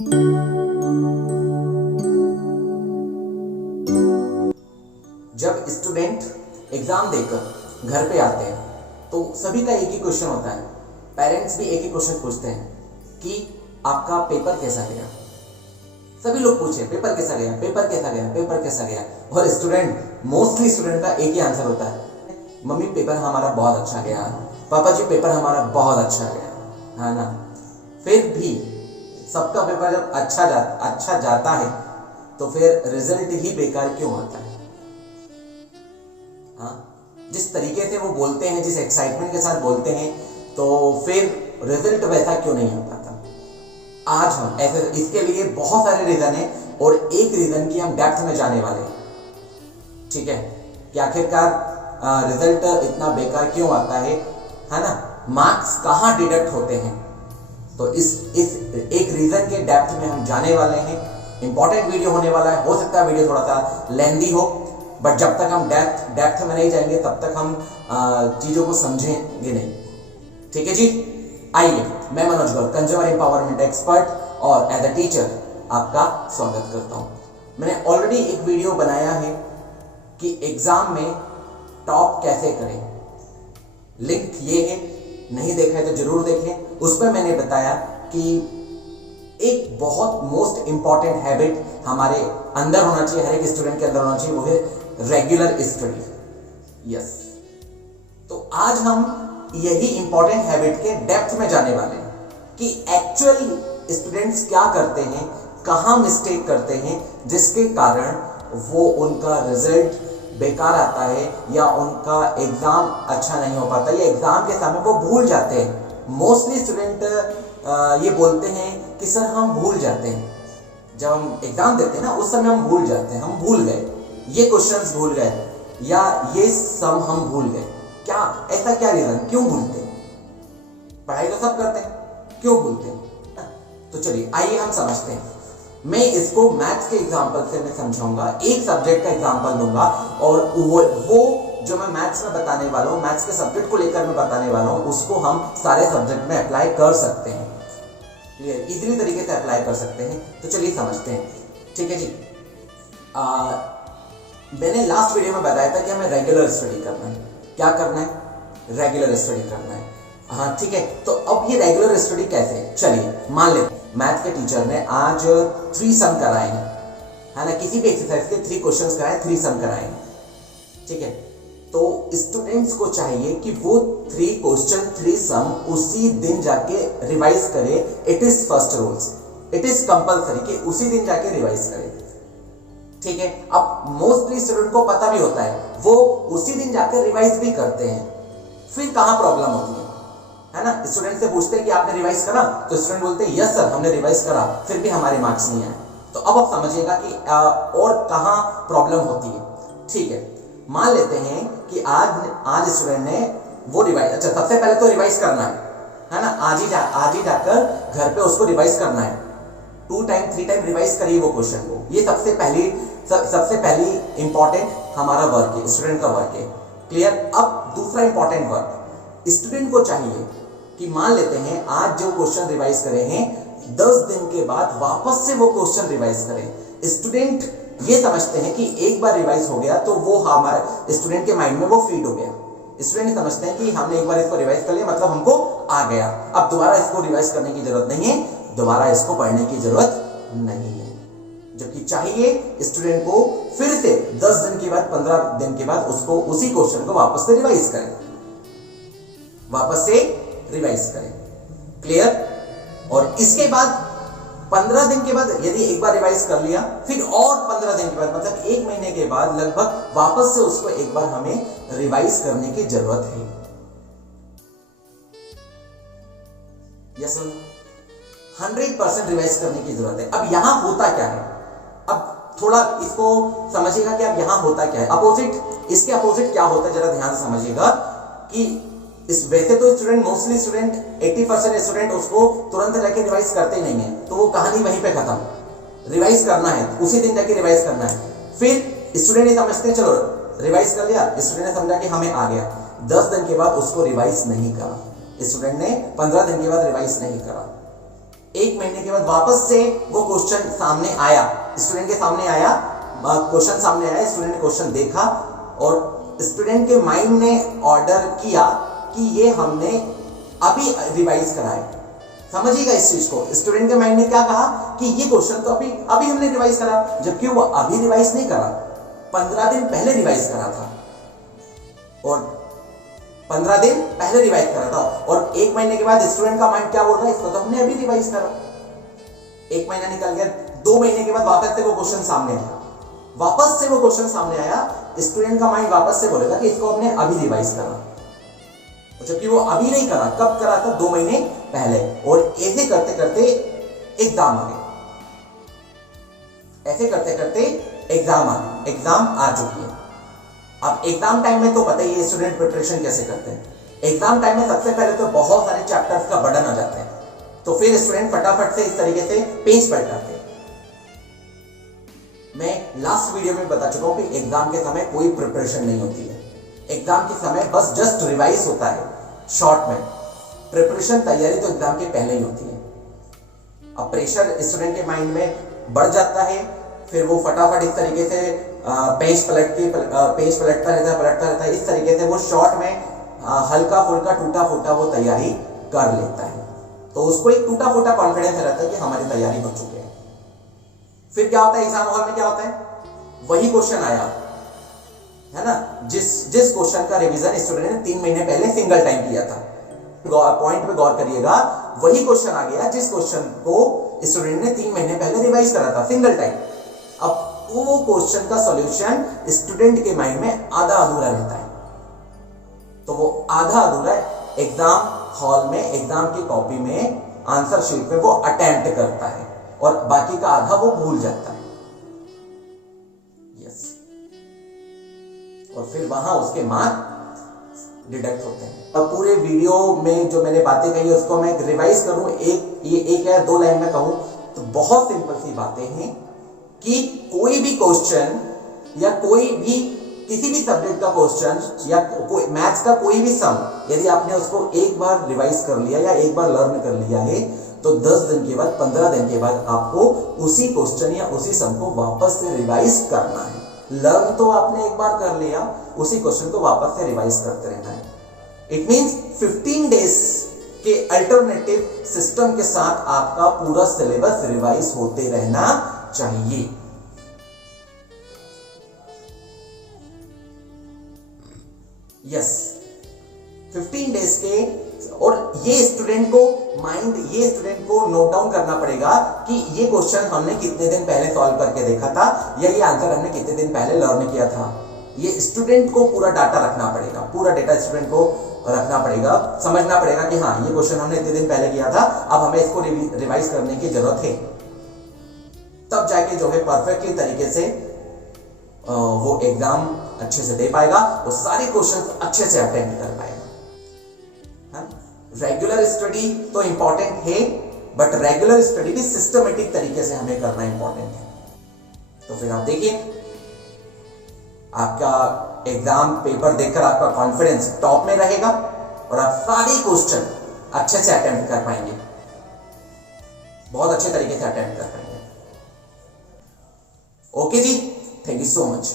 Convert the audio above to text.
जब student exam देकर घर पे आते हैं तो सभी का एक ही क्वेश्चन होता है। पेरेंट्स भी एक ही क्वेश्चन पूछते हैं कि आपका पेपर कैसा गया। सभी लोग पूछे पेपर कैसा गया, पेपर कैसा गया, पेपर कैसा गया। और मोस्टली स्टूडेंट का एक ही आंसर होता है, मम्मी पेपर हमारा बहुत अच्छा गया, पापा जी पेपर हमारा बहुत अच्छा गया, है ना। फिर भी सबका पेपर जब अच्छा जाता है तो फिर रिजल्ट ही बेकार क्यों आता है? हाँ, जिस तरीके से वो बोलते हैं, जिस एक्साइटमेंट के साथ बोलते हैं, तो फिर रिजल्ट वैसा क्यों नहीं हो पाता? आज हम ऐसे इसके लिए बहुत सारे रीजन है और एक रीजन की हम डेप्थ में जाने वाले हैं। ठीक है कि आखिरकार रिजल्ट इतना बेकार क्यों आता है ना। मार्क्स कहां डिडक्ट होते हैं, तो इस एक रीजन के डेप्थ में हम जाने वाले हैं। इंपॉर्टेंट वीडियो होने वाला है, हो सकता है वीडियो थोड़ा सा लेंदी हो, बट जब तक हम डेप्थ में नहीं जाएंगे तब तक हम चीजों को समझेंगे नहीं। ठीक है जी, आइए, मैं मनोज गौर, कंज्यूमर एम्पावरमेंट एक्सपर्ट और एज अ टीचर आपका स्वागत करता हूं। मैंने ऑलरेडी एक वीडियो बनाया है कि एग्जाम में टॉप कैसे करें, लिंक ये है, नहीं देखा है तो जरूर देखें। उसमें मैंने बताया कि एक बहुत मोस्ट इंपॉर्टेंट हैबिट हमारे अंदर होना चाहिए, हर एक स्टूडेंट के अंदर होना चाहिए, वो है रेगुलर स्टडी। यस, तो आज हम यही इंपॉर्टेंट हैबिट के डेप्थ में जाने वाले हैं कि एक्चुअल स्टूडेंट्स क्या करते हैं, कहां मिस्टेक करते हैं, जिसके कारण वो उनका रिजल्ट बेकार आता है या उनका एग्जाम अच्छा नहीं हो पाता या एग्जाम के समय वो भूल जाते हैं। मोस्टली स्टूडेंट ये बोलते हैं कि सर हम भूल जाते हैं, जब हम एग्जाम देते हैं ना उस समय हम भूल जाते हैं, हम भूल गए, ये क्वेश्चंस भूल गए या ये सम हम भूल गए। क्या ऐसा क्या रीजन, क्यों भूलते हैं? पढ़ाई तो सब करते हैं, क्यों भूलते हैं? तो चलिए आइए हम समझते हैं। मैं इसको मैथ्स के एग्जांपल से मैं समझाऊंगा, एक सब्जेक्ट का एग्जांपल दूंगा और वो जो मैं मैथ्स में बताने वाला हूं, मैथ्स के सब्जेक्ट को लेकर मैं बताने वाला हूं, उसको हम सारे सब्जेक्ट में अप्लाई कर सकते हैं। क्लियर, इजीली तरीके से अप्लाई कर सकते हैं। तो चलिए समझते हैं। ठीक है जी, मैंने लास्ट वीडियो में बताया था कि हमें रेगुलर स्टडी करना है। क्या करना है? रेगुलर स्टडी करना है। हाँ ठीक है, तो अब ये रेगुलर स्टडी कैसे? चलिए मान लेते मैथ के टीचर ने आज 3 सम कराए हैं, है ना, किसी भी एक्सरसाइज के 3 क्वेश्चंस कराए, 3 सम कराए हैं। ठीक है, तो स्टूडेंट्स को चाहिए कि वो 3 क्वेश्चन 3 सम उसी दिन जाके रिवाइज करे। It is first rules, it is compulsory कि उसी दिन जाके रिवाइज करे। ठीक है, अब मोस्टली स्टूडेंट को पता भी होता है, वो उसी दिन जाकर रिवाइज भी करते हैं। फिर कहां प्रॉब्लम होती है ना। स्टूडेंट से पूछते हैं कि आपने रिवाइज करा, तो स्टूडेंट बोलते हैं यस सर हमने रिवाइज करा, फिर भी हमारे मार्क्स नहीं आए। तो अब आप समझिएगा कि और कहां प्रॉब्लम होती है। ठीक है, मान लेते हैं कि आज स्टूडेंट ने वो रिवाइज, अच्छा सबसे पहले तो रिवाइज करना है ना, आज ही जाकर घर पे उसको रिवाइज करना है। 2 टाइम 3 टाइम रिवाइज करिए वो क्वेश्चन को। ये सबसे पहली इंपॉर्टेंट हमारा वर्क है, स्टूडेंट का वर्क है। क्लियर। अब दूसरा इंपॉर्टेंट वर्क, स्टूडेंट को चाहिए कि मान लेते हैं आज जो क्वेश्चन रिवाइज करे हैं, 10 दिन के बाद वापस से वो क्वेश्चन रिवाइज करें। स्टूडेंट ये समझते हैं कि एक बार रिवाइज हो गया तो वो हमारे स्टूडेंट के माइंड में वो फीड हो गया। स्टूडेंट समझते हैं कि हमने एक बार इसको रिवाइज कर लिया, मतलब हमको आ गया, अब दोबारा इसको रिवाइज करने की जरूरत नहीं है, दोबारा इसको पढ़ने की जरूरत नहीं है। जबकि चाहिए स्टूडेंट को फिर से 10 दिन के बाद, 15 दिन के बाद उसको उसी क्वेश्चन को वापस से रिवाइज करें। क्लियर। और इसके बाद 15 दिन के बाद यदि एक बार रिवाइज कर लिया, फिर और 15 दिन के बाद, मतलब 1 महीने के बाद लगभग वापस से उसको एक बार हमें रिवाइज करने की जरूरत है। यस, 100% रिवाइज करने की जरूरत है। अब यहां होता क्या है, अब थोड़ा इसको समझिएगा कि अब यहां होता क्या है। इसके अपोजिट क्या होता है, जरा ध्यान से समझिएगा कि वैसे तो मोस्टली स्टूडेंट 80% स्टूडेंट उसको तुरंत जाके रिवाइज करते नहीं है, तो वो कहानी वहीं पे खत्म। रिवाइज करना है, उसी दिन जाके रिवाइज करना है। फिर स्टूडेंट ये समझते हैं चलो रिवाइज कर लिया, स्टूडेंट ने समझा कि हमें आ गया, 10 दिन के बाद उसको रिवाइज नहीं करा, स्टूडेंट ने 15 दिन के बाद रिवाइज नहीं करा। एक महीने के बाद वापस से वो क्वेश्चन सामने आया, स्टूडेंट के सामने आया, क्वेश्चन सामने आया, स्टूडेंट ने क्वेश्चन देखा और स्टूडेंट के माइंड ने ऑर्डर किया कि ये हमने अभी रिवाइज कराए। समझिएगा इस चीज को, स्टूडेंट के माइंड ने क्या कहा कि ये क्वेश्चन तो अभी हमने रिवाइज करा, जबकि वो अभी रिवाइज नहीं करा, 15 दिन पहले रिवाइज करा था, और 15 दिन पहले रिवाइज करा था। और एक महीने के बाद स्टूडेंट का माइंड क्या बोल रहा है, इसको तो हमने अभी रिवाइज करा। एक महीना निकल गया, 2 महीने के बाद वापस से वो क्वेश्चन सामने आया, वापस से वो क्वेश्चन सामने आया, स्टूडेंट का माइंड वापस से बोलेगा कि इसको हमने अभी रिवाइज करा, जबकि वो अभी नहीं करा। कब करा था? 2 महीने पहले। और ऐसे करते करते एग्जाम आ गया, ऐसे करते करते एग्जाम आ चुकी है। अब एग्जाम टाइम में तो पता ही है स्टूडेंट प्रिपरेशन कैसे करते हैं। एग्जाम टाइम में सबसे पहले तो बहुत सारे चैप्टर्स का बर्डन आ जाते हैं, तो फिर स्टूडेंट फटाफट से इस तरीके से पेज पलटाते हैं। मैं लास्ट वीडियो में बता चुका हूं कि एग्जाम के समय कोई प्रिपरेशन नहीं होती है, एग्जाम के समय बस जस्ट रिवाइज होता है शॉर्ट में। प्रिपरेशन, तैयारी तो एग्जाम के पहले ही होती है। अब प्रेशर स्टूडेंट के माइंड में बढ़ जाता है, फिर वो फटाफट इस तरीके से पेज पलटता रहता है। इस तरीके से वो शॉर्ट में हल्का फुल्का टूटा फूटा वो तैयारी कर लेता है, तो उसको एक टूटा फूटा कॉन्फिडेंस रहता है कि हमारी तैयारी हो चुकी है। फिर क्या होता है एग्जाम हॉल में, क्या होता है, वही क्वेश्चन आया है ना, जिस क्वेश्चन का रिवीजन स्टूडेंट ने 3 महीने पहले सिंगल टाइम किया था। पॉइंट पे गौर करिएगा, वही क्वेश्चन आ गया जिस क्वेश्चन को स्टूडेंट ने 3 महीने पहले रिवाइज करा था सिंगल टाइम। अब वो क्वेश्चन का सॉल्यूशन स्टूडेंट के माइंड में आधा अधूरा रहता है, तो वो आधा अधूरा एग्जाम हॉल में, एग्जाम की कॉपी में, आंसर शीट में वो अटेम्प्ट करता है और बाकी का आधा वो भूल जाता है। यस, और फिर वहां उसके मार्क डिडक्ट होते हैं। अब पूरे वीडियो में जो मैंने बातें कही उसको मैं रिवाइज करूं, एक या 2 लाइन में कहूं तो बहुत सिंपल सी बातें हैं कि कोई भी क्वेश्चन या कोई भी किसी भी सब्जेक्ट का क्वेश्चन या कोई मैथ्स का कोई भी सम, यदि आपने उसको एक बार रिवाइज कर लिया या एक बार लर्न कर लिया है, तो 10 दिन के बाद, 15 दिन के बाद आपको उसी क्वेश्चन या उसी सम को वापस से रिवाइज करना है। लर्न तो आपने एक बार कर लिया, उसी क्वेश्चन को वापस से रिवाइज करते रहना है। इट मींस 15 डेज के अल्टरनेटिव सिस्टम के साथ आपका पूरा सिलेबस रिवाइज होते रहना चाहिए। यस, 15 डेज के, और ये स्टूडेंट को नोट डाउन करना पड़ेगा कि ये क्वेश्चन हमने कितने दिन पहले सॉल्व करके देखा था, या ये आंसर हमने कितने दिन पहले लर्न किया था। ये स्टूडेंट को पूरा डाटा रखना पड़ेगा, पूरा डाटा स्टूडेंट को रखना पड़ेगा, समझना पड़ेगा कि हाँ ये क्वेश्चन हमने इतने दिन पहले किया था, अब हमें इसको रिवाइज करने की जरूरत है। तब जाके जो है परफेक्टली तरीके से वो एग्जाम अच्छे से दे पाएगा, वो सारे क्वेश्चन अच्छे से अटेम्प्ट कर पाएगा। रेगुलर स्टडी तो इंपॉर्टेंट है, बट रेगुलर स्टडी भी सिस्टमेटिक तरीके से हमें करना इंपॉर्टेंट है। तो फिर आप देखिए, आपका एग्जाम पेपर देखकर आपका कॉन्फिडेंस टॉप में रहेगा और आप सारे क्वेश्चन अच्छे से अटेम्प्ट कर पाएंगे, बहुत अच्छे तरीके से अटेम्प्ट कर पाएंगे। Okay ji, thank you so much.